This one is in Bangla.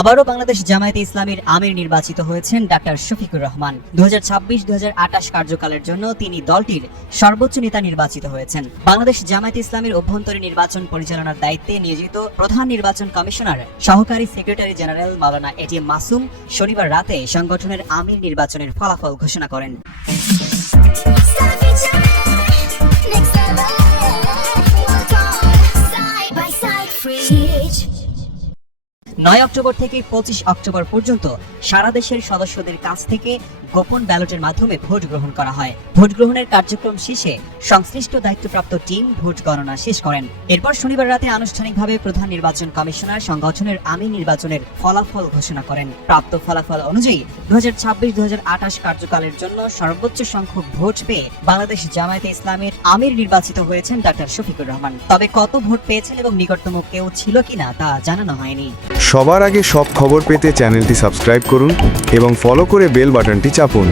আবারও বাংলাদেশ জামায়াতে ইসলামীর আমির নির্বাচিত হয়েছেন ডাক্তার শফিকুর রহমান। 2026-2028 কার্যকালের জন্য তিনি দলটির সর্বোচ্চ নেতা নির্বাচিত হয়েছেন। বাংলাদেশ জামায়াতে ইসলামীর অভ্যন্তরীণ নির্বাচন পরিচালনার দায়িত্বে নিয়োজিত প্রধান নির্বাচন কমিশনার সহকারী সেক্রেটারি জেনারেল মাওলানা এটিএম মাসুম শনিবার রাতে সংগঠনের আমির নির্বাচনের ফলাফল ঘোষণা করেন। 9 অক্টোবর থেকে 25 অক্টোবর পর্যন্ত সারা দেশের সদস্যদের কাছ থেকে গোপন ব্যালটের মাধ্যমে ভোট গ্রহণ করা হয়। ভোট গ্রহণের কার্যক্রম শেষে সংশ্লিষ্ট দায়িত্বপ্রাপ্ত টিম ভোট গণনা শেষ করেন। এরপর শনিবার রাতে আনুষ্ঠানিকভাবে প্রধান নির্বাচন কমিশনার সংগঠনের আমির নির্বাচনের ফলাফল ঘোষণা করেন। প্রাপ্ত ফলাফল অনুযায়ী 2026-2028 কার্যকালের জন্য সর্বোচ্চ সংখ্যক ভোট পেয়ে বাংলাদেশ জামায়াতে ইসলামের আমির নির্বাচিত হয়েছেন ডাক্তার শফিকুর রহমান। তবে কত ভোট পেয়েছেন এবং নিকটতম কেউ ছিল কিনা তা জানানো হয়নি। সবার আগে সব খবর পেতে চ্যানেলটি সাবস্ক্রাইব করুন এবং ফলো করে বেল বাটনটি চাপুন।